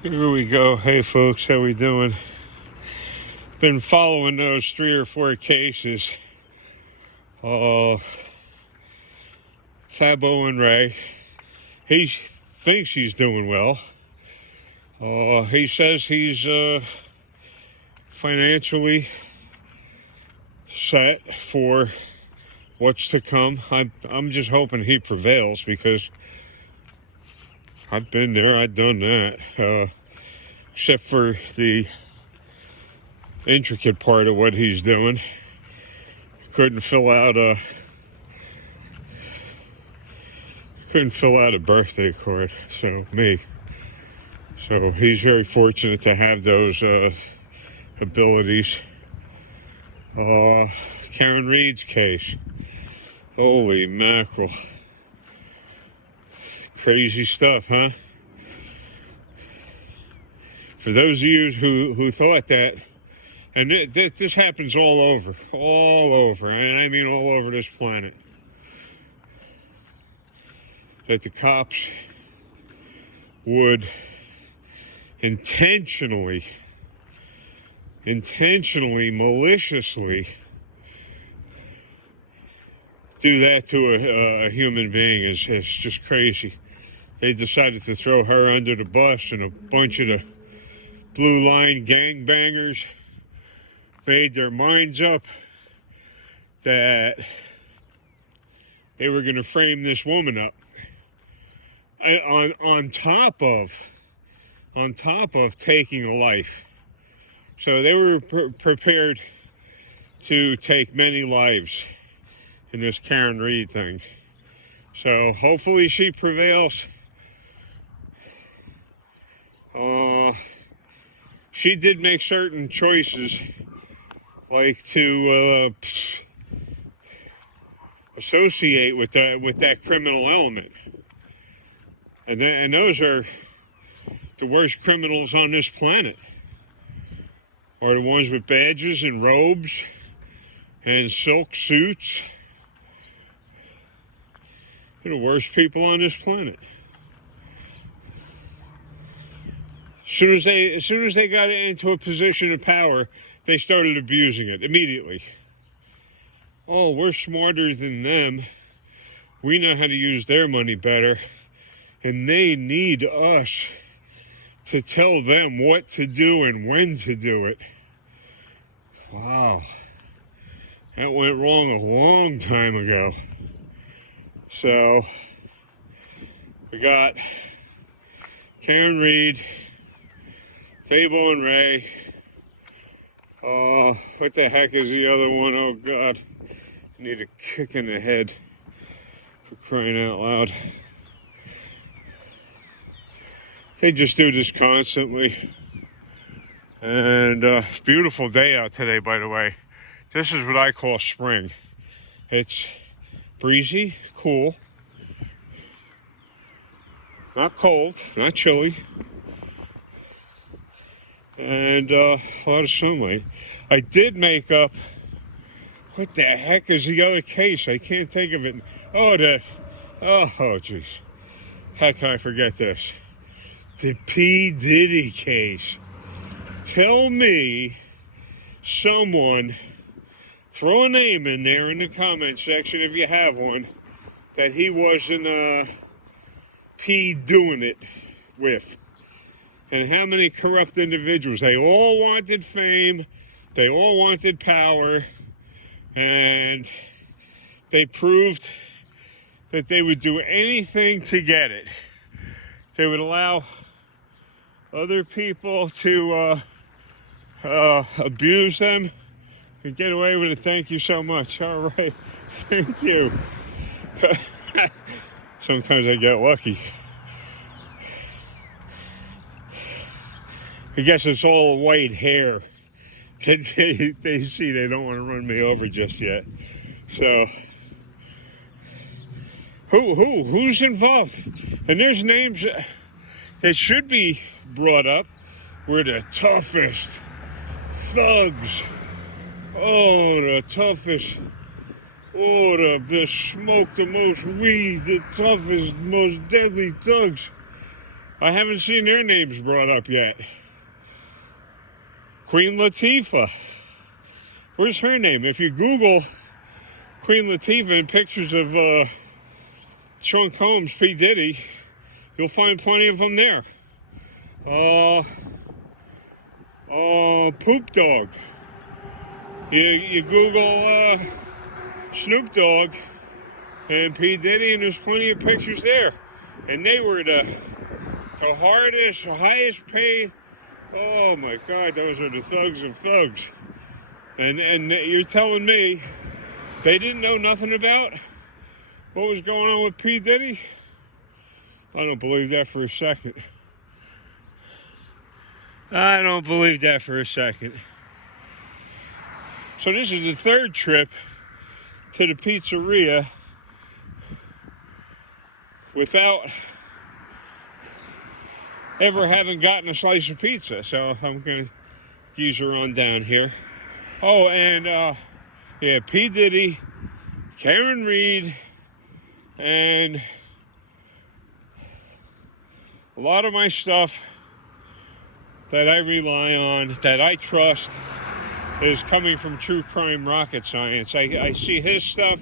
Here we go. Hey folks, how we doing? Been following those 3 or 4 cases. Fabo and Ray. He thinks he's doing well. He says he's financially set for what's to come. I'm just hoping he prevails because I've been there, I've done that. Except for the intricate part of what he's doing. Couldn't fill out a birthday card, so he's very fortunate to have those abilities. Karen Reed's case, holy mackerel, crazy stuff, huh? For those of you who thought that, and this happens all over, and I mean all over this planet, that the cops would intentionally, maliciously do that to a human being is just crazy. They decided to throw her under the bus, and a bunch of the Blue Line gangbangers made their minds up that they were going to frame this woman up on top of taking a life. So they were prepared to take many lives in this Karen Reed thing. So hopefully she prevails. She did make certain choices, like to associate with that criminal element, and those are the worst criminals on this planet. Are the ones with badges and robes and silk suits. They're the worst people on this planet. As soon as they got into a position of power, they started abusing it immediately. Oh, we're smarter than them. We know how to use their money better. And they need us to tell them what to do and when to do it. Wow. That went wrong a long time ago. So, we got Karen Reed, Fabo and Ray. What the heck is the other one? Oh, God. I need a kick in the head for crying out loud. They just do this constantly. And beautiful day out today, by the way. This is what I call spring. It's breezy, cool. Not cold, not chilly. And a lot of sunlight. I did make up, what the heck is the other case? I can't think of it. Oh, jeez. How can I forget this? The P. Diddy case. Tell me, someone, throw a name in there in the comment section if you have one, that he wasn't P doing it with. And how many corrupt individuals. They all wanted fame. They all wanted power. And they proved that they would do anything to get it. They would allow other people to abuse them and get away with it. Thank you so much. All right. Thank you. Sometimes I get lucky. I guess it's all white hair. They see they don't want to run me over just yet. So, who's involved? And there's names that should be brought up. We're the toughest thugs. Oh, the toughest. Oh, the smoke the most weed. The toughest, most deadly thugs. I haven't seen their names brought up yet. Queen Latifah. Where's her name? If you Google Queen Latifah and pictures of Sean Combs, P. Diddy, you'll find plenty of them there. Poop Dog. You Google Snoop Dogg and P. Diddy, and there's plenty of pictures there. And they were the hardest, highest paid. Oh my God, those are the thugs of thugs. And you're telling me they didn't know nothing about what was going on with P. Diddy? I don't believe that for a second. I don't believe that for a second. So this is the third trip to the pizzeria without ever having gotten a slice of pizza. So I'm going to use her on down here. Oh, and yeah, P. Diddy, Karen Reed, and a lot of my stuff that I rely on, that I trust, is coming from True Crime Rocket Science. I see his stuff.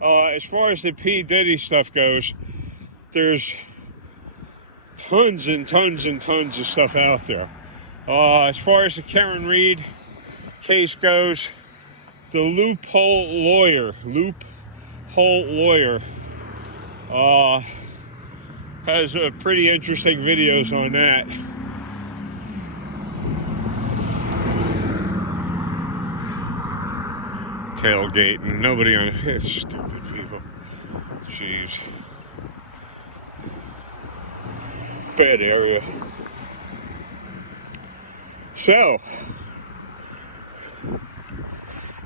As far as the P. Diddy stuff goes, there's tons and tons and tons of stuff out there. As far as the Karen Reed case goes, the Loophole Lawyer has pretty interesting videos on that. Tailgating, nobody on it. Stupid people. Jeez. Bad area. So,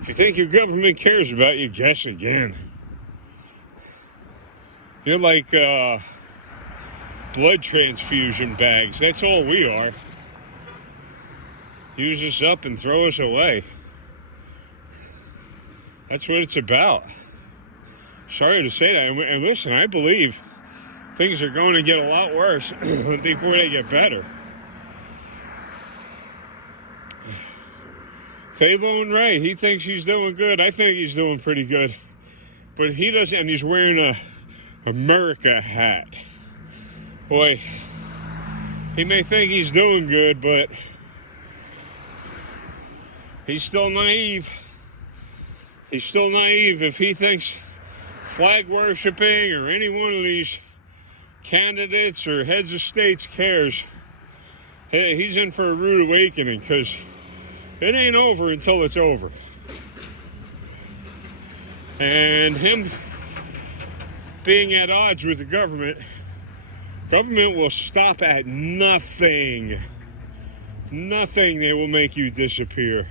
if you think your government cares about you, guess again. You're like blood transfusion bags. That's all we are. Use us up and throw us away. That's what it's about. Sorry to say that. And listen, I believe things are going to get a lot worse before they get better. Fabone Ray, he thinks he's doing good. I think he's doing pretty good. But he doesn't, and he's wearing a America hat. Boy, he may think he's doing good, but he's still naive. He's still naive if he thinks flag worshiping or any one of these candidates or heads of states cares. He's in for a rude awakening, because it ain't over until it's over. And him being at odds with the government will stop at nothing. Nothing. They will make you disappear.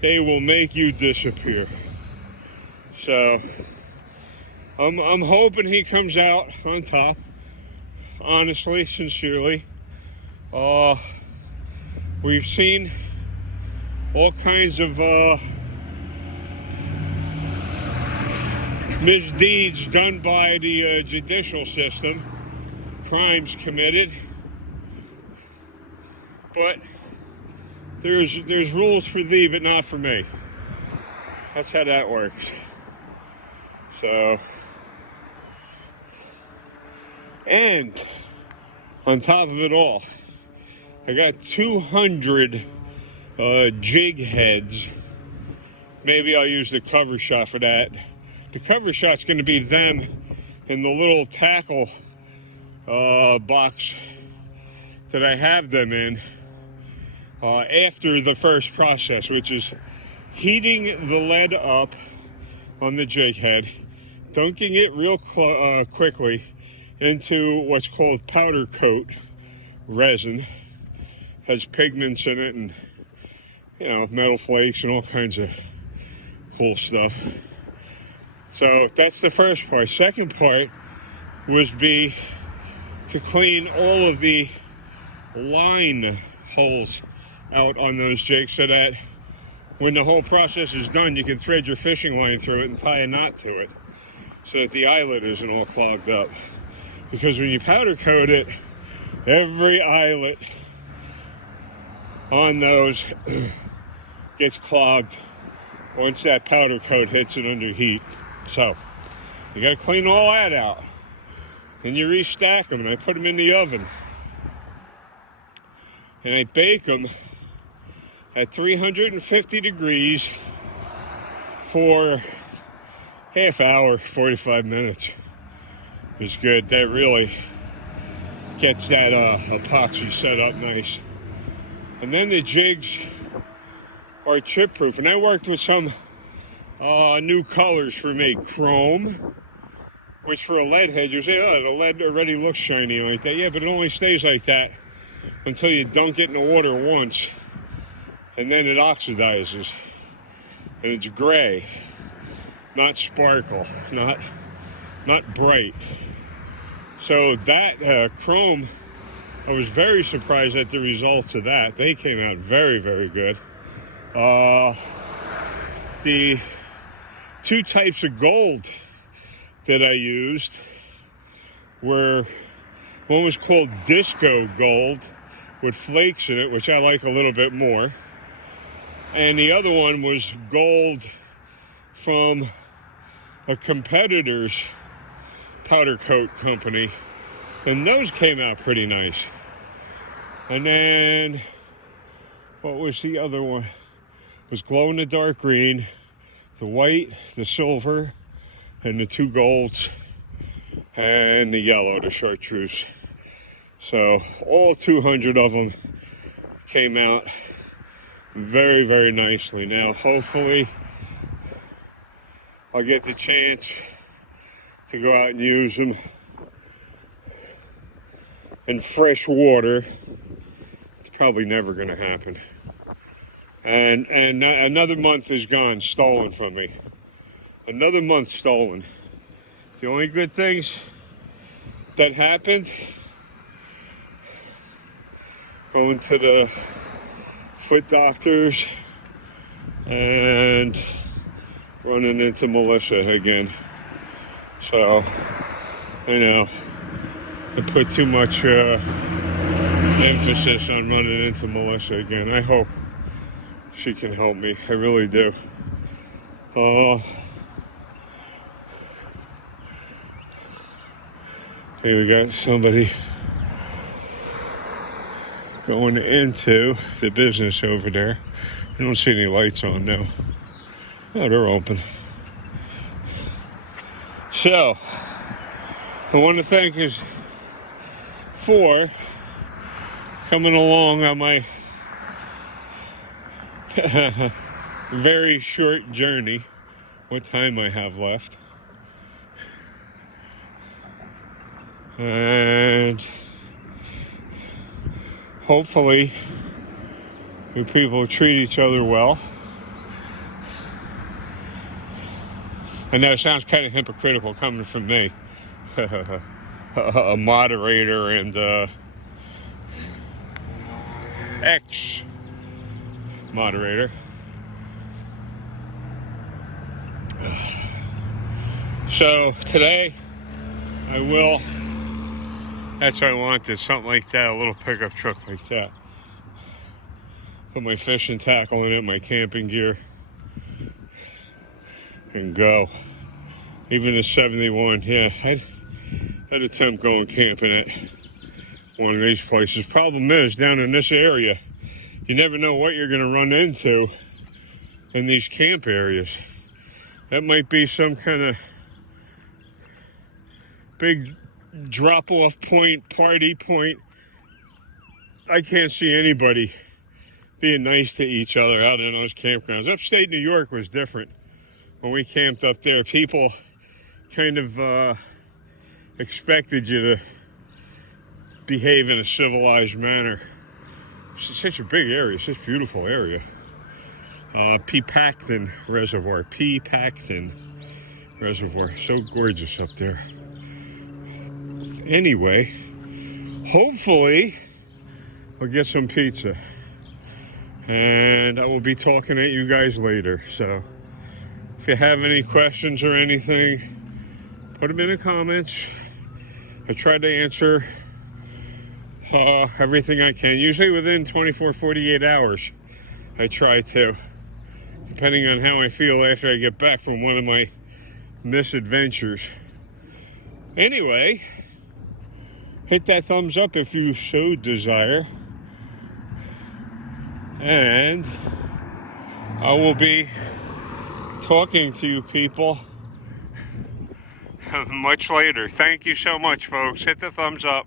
They will make you disappear. So, I'm hoping he comes out on top. Honestly, sincerely. We've seen all kinds of misdeeds done by the judicial system, crimes committed, but there's rules for thee, but not for me. That's how that works. So, and on top of it all, I got 200 jig heads. Maybe I'll use the cover shot for that. The cover shot's going to be them in the little tackle box that I have them in after the first process, which is heating the lead up on the jig head, dunking it real quickly into what's called powder coat resin. Has pigments in it and, metal flakes and all kinds of cool stuff. So that's the first part. Second part was to clean all of the line holes out on those jigs so that when the whole process is done, you can thread your fishing line through it and tie a knot to it so that the eyelet isn't all clogged up. because when you powder coat it, every eyelet on those gets clogged once that powder coat hits it under heat. So you got to clean all that out. Then you restack them, and I put them in the oven. And I bake them at 350 degrees for half hour, 45 minutes. It's good. That really gets that epoxy set up nice. And then the jigs are chip proof. And I worked with some new colors for me. Chrome, which for a lead head, you say, oh, the lead already looks shiny like that. Yeah, but it only stays like that until you dunk it in the water once. And then it oxidizes. And it's gray, not sparkle, not bright. So that chrome, I was very surprised at the results of that. They came out very, very good. The two types of gold that I used were, one was called disco gold with flakes in it, which I like a little bit more. And the other one was gold from a competitor's powder coat company. And those came out pretty nice. And then, what was the other one? It was glow in the dark green, the white, the silver, and the two golds, and the yellow, the chartreuse. So all 200 of them came out very, very nicely. Now, hopefully, I'll get the chance to go out and use them in fresh water. It's probably never going to happen. And another month is gone, stolen from me. Another month stolen. The only good things that happened, going to the foot doctors and running into Melissa again. So, you know, I put too much emphasis on running into Melissa again. I hope she can help me. I really do. Here we got somebody going into the business over there. I don't see any lights on now. Oh, they're open. So, I want to thank you for coming along on my very short journey. What time I have left. And hopefully you people treat each other well. I know it sounds kind of hypocritical coming from me, a moderator and ex-moderator. So today I will, that's what I wanted, something like that, a little pickup truck like that. Put my fishing tackle in it, my camping gear, and go. Even a 71, yeah, I'd attempt going camping at one of these places. Problem is, down in this area, you never know what you're going to run into in these camp areas. That might be some kind of big drop-off point, party point. I can't see anybody being nice to each other out in those campgrounds. Upstate New York was different. When we camped up there, people kind of expected you to behave in a civilized manner. It's such a big area, such a beautiful area. P-Pacton Reservoir, so gorgeous up there. Anyway, hopefully I'll get some pizza, and I will be talking at you guys later. So if you have any questions or anything, put them in the comments. I try to answer everything I can, usually within 24, 48 hours. I try to, depending on how I feel after I get back from one of my misadventures. Anyway, hit that thumbs up if you so desire. And I will be talking to you people much later. Thank you so much, folks. Hit the thumbs up.